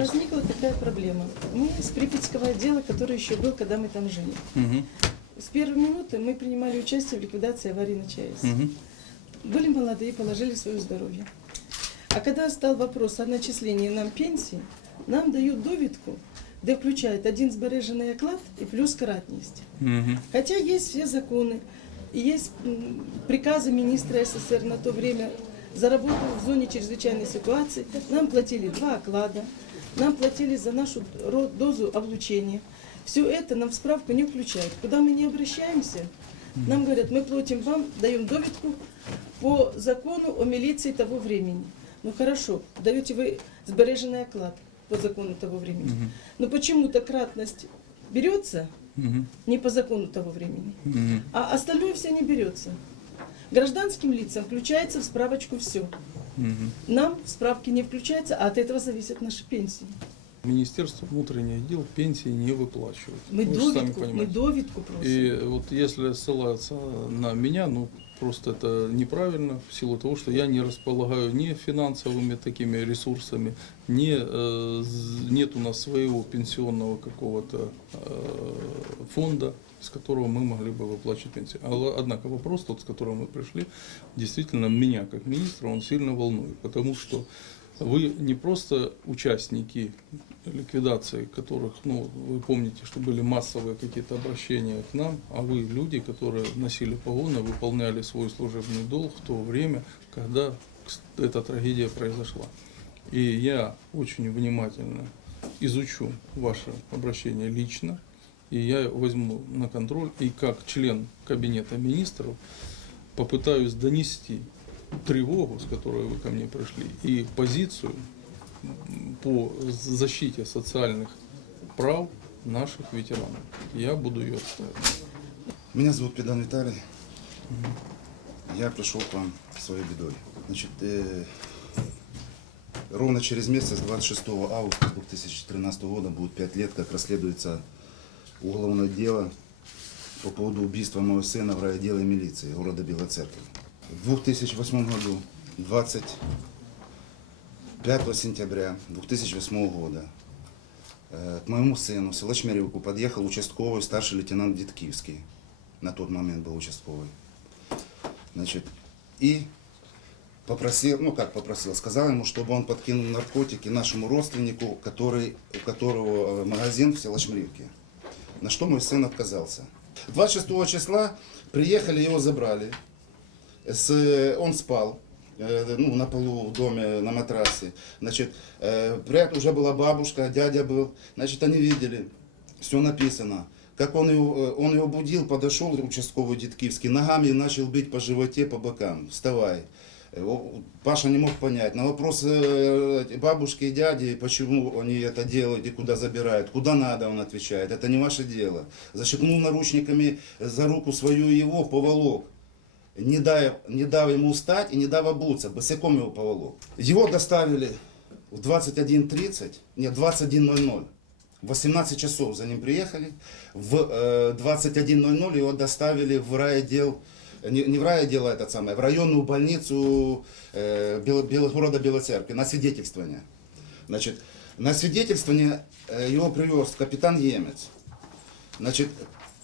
возникла такая проблема. Мы с Припятского отдела, который еще был, когда мы там жили. Мгм. С первой минуты мы принимали участие в ликвидации аварии на ЧАЭС. Мгм. Были молодые, положили свое здоровье. А когда стал вопрос о начислении нам пенсии, нам дают довідку, де включають один збережений оклад і плюс кратність. Мгм. Хотя есть все законы, и есть м, приказы министра СССР на то время за работу в зоне чрезвычайной ситуации. Нам платили два оклада, нам платили за нашу дозу облучения. Все это нам в справку не включают. Куда мы не обращаемся, нам говорят, мы платим вам, даем довідку по закону о милиции того времени. Ну хорошо, даете вы сбереженный оклад по закону того времени. Но почему-то кратность берется, Мгм. не по закону того времени. Мгм. А остальное все не берется. Гражданским лицам включается в справочку все. Мгм. Нам справки не включается, а от этого зависят наши пенсии. Министерство внутренних дел пенсии не выплачивает. Мы Вы довідку, мы довідку просим. И вот если ссылаться на меня, ну просто это неправильно в силу того, что я не располагаю ни финансовыми такими ресурсами, ни э, з- нет у нас своего пенсионного какого-то э, фонда, с которого мы могли бы выплачивать пенсию. А Однако вопрос, тот, с которым мы пришли, действительно меня как министра, он сильно волнует, потому что вы не просто участники ликвидации, которых, ну, вы помните, что были массовые какие-то обращения к нам, а вы люди, которые носили погоны, выполняли свой служебный долг в то время, когда эта трагедия произошла. И я очень внимательно изучу ваше обращение лично, и я возьму на контроль, и как член кабинета министров попытаюсь донести тревогу, с которой вы ко мне пришли, и позицию по защите социальных прав наших ветеранов. Я буду ее отстаивать. Меня зовут Педан Виталий. Я пришел к вам своей бедой. Значит, э, ровно через месяц, 26 августа 2013 года, будет 5 лет, как расследуется уголовное дело по поводу убийства моего сына в райотделе милиции города Белая Церковь. В 2008 году, 25 сентября 2008 года, э, к моему сыну в село Чмеревку подъехал участковый старший лейтенант Диткивский. На тот момент был участковый. Значит, и попросил, ну как попросил, сказал ему, чтобы он подкинул наркотики нашему родственнику, который, у которого э, магазин в Селошмривке. На что мой сын отказался. 26 числа приехали, его забрали. С, э, он спал э, ну, на полу в доме, на матрасе. Значит, э, при уже была бабушка, дядя был. Значит, они видели, все написано. Как он его, он его будил, подошел участковый Диткивский, ногами начал бить по животе, по бокам. Вставай. Э, Паша не мог понять. На вопрос э, бабушки и дяди, почему они это делают и куда забирают, куда надо, он отвечает. Это не ваше дело. Защипнул наручниками за руку свою его, поволок не дав, не дав ему встать и не дав обуться, босиком его поволок. Его доставили в 21.30, нет, 21.00. В 18 часов за ним приехали, в э, 21.00 его доставили в райотдел, не, не в райотдел, а этот самый, в районную больницу э, Бел- Бел- города Белой на свидетельствование. Значит, на свидетельствование э, его привез капитан Емец. Значит,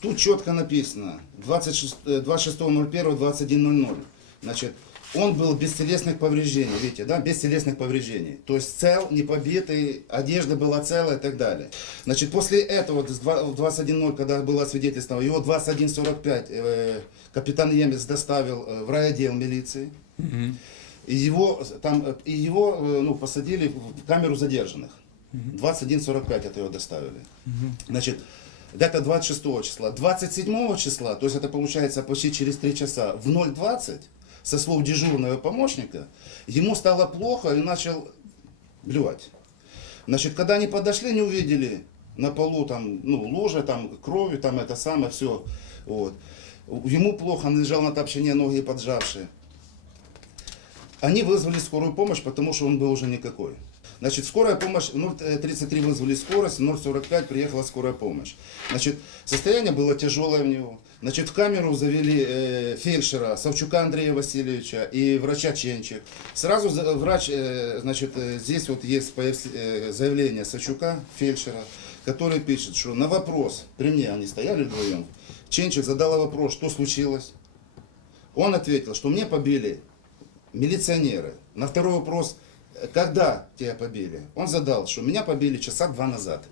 тут четко написано 26, э, 26.01.21.00. Значит, он был без телесных повреждений, видите, да, без телесных повреждений. То есть цел, не побитый, одежда была целая и так далее. Значит, после этого, в 21.00, когда было свидетельство, его 21.45 э, капитан Емец доставил э, в райотдел милиции. И его, там, э, и его э, ну, посадили в камеру задержанных. 21.45 это его доставили. Значит, это 26 числа. 27 числа, то есть это получается почти через 3 часа, в 0.20, со слов дежурного помощника, ему стало плохо и начал блевать. Значит, когда они подошли, не увидели на полу там, ну, лужа, там, крови, там это самое, все. Вот. Ему плохо, он лежал на топчине, ноги поджавшие. Они вызвали скорую помощь, потому что он был уже никакой. Значит, скорая помощь, 0,33 вызвали скорость, 0,45 приехала скорая помощь. Значит, состояние было тяжелое у него. Значит, в камеру завели э, фельдшера Савчука Андрея Васильевича и врача Ченчик. Сразу за- врач, э, значит, э, здесь вот есть э, заявление Савчука, фельдшера, который пишет, что на вопрос, при мне они стояли вдвоем, Ченчик задала вопрос, что случилось. Он ответил, что мне побили милиционеры. На второй вопрос, «Э, когда тебя побили? Он задал, что меня побили часа два назад.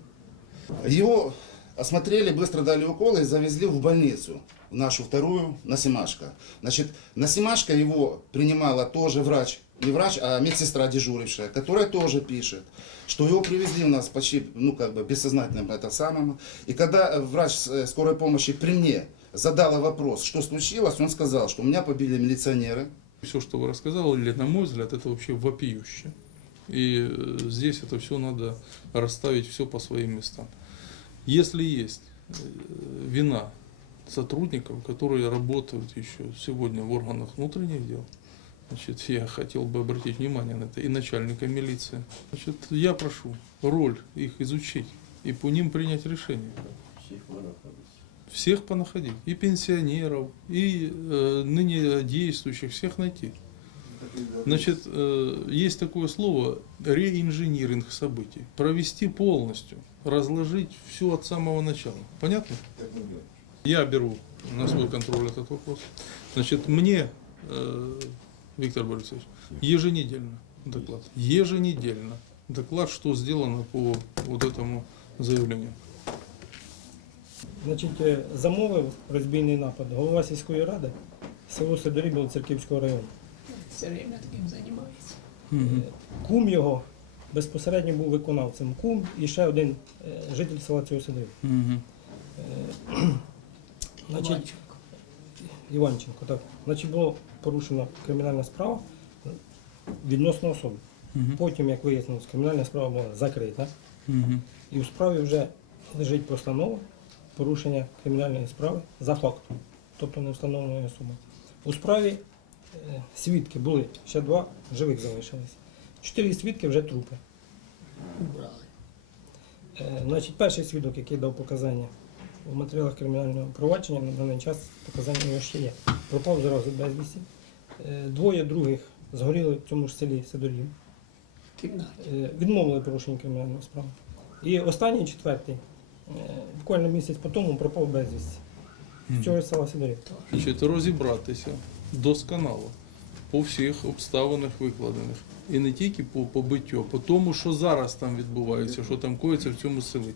Его осмотрели, быстро дали уколы и завезли в больницу, в нашу вторую, на Семашко. Значит, на Семашко его принимала тоже врач, не врач, а медсестра дежурившая, которая тоже пишет, что его привезли у нас почти, ну, как бы, бессознательным это самым. И когда врач э, скорой помощи при мне задала вопрос, что случилось, он сказал, что меня побили милиционеры, Все, что вы рассказали, на мой взгляд, это вообще вопиюще. И э, здесь это все надо расставить все по своим местам. Если есть э, вина сотрудников, которые работают еще сегодня в органах внутренних дел, значит, я хотел бы обратить внимание на это и начальника милиции. Значит, я прошу роль их изучить и по ним принять решение. Всех понаходить, и пенсионеров, и э, ныне действующих, всех найти. Значит, э, есть такое слово реинжиниринг событий. Провести полностью, разложить все от самого начала. Понятно? Я беру на свой контроль этот вопрос. Значит, мне, э, Виктор Борисович, еженедельно доклад. Еженедельно доклад, что сделано по вот этому заявлению. Значить, е, замовив розбійний напад голова сільської ради село Сидорі Білоцерківського району. все время таким занимается. Мгм. Кум його безпосередньо був виконавцем. Кум і ще один е, житель села цього Сидорів. Мгм. Значить, Іванченко, так. Значить, було порушена кримінальна справа відносно особи. Потім, як вияснилось, кримінальна справа була закрита. І у справі вже лежить постанова порушення кримінальної справи за фактом, тобто не встановленої особи. У справі е, свідки були, ще два живих залишилися. Чотири свідки вже трупи. Е, Значить, перший свідок, який дав показання в матеріалах кримінального провадження, на даний час показання його ще є. Пропав зразу безвісті. Е, Двоє других згоріли в цьому ж селі Сидорів. Відмовили порушення кримінальної справи. І останній четвертий, буквально місяць по тому пропав безвісті. З цього села Сидорів. Значить, розібратися досконало по всіх обставинах викладених. І не тільки по побиттю, а по тому, що зараз там відбувається, що там коїться в цьому селі.